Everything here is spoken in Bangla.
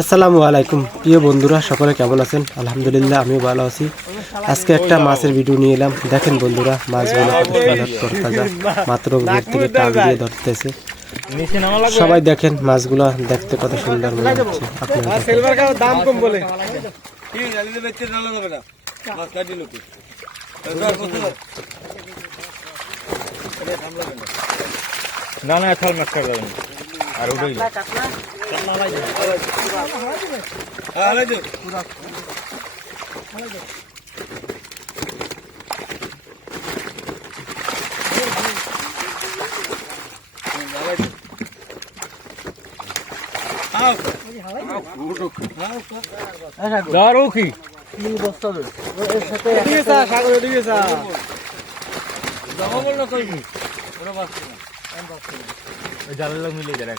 আসসালামু আলাইকুম প্রিয় বন্ধুরা, সকলে কেমন আছেন? আলহামদুলিল্লাহ আমিও ভালো আছি। আজকে একটা মাছের ভিডিও নিয়ে এলাম। দেখেন বন্ধুরা, মাছগুলো কত সুন্দর তাজা, মাত্র ঘের থেকে টান দিয়ে ধরতেছে। সবাই দেখেন মাছগুলো দেখতে কত সুন্দর মনে হচ্ছে। আপনারা দাম কম বলে না না থাল মাছ কাটা যাবে আর ওটাই জালের মিলে যায়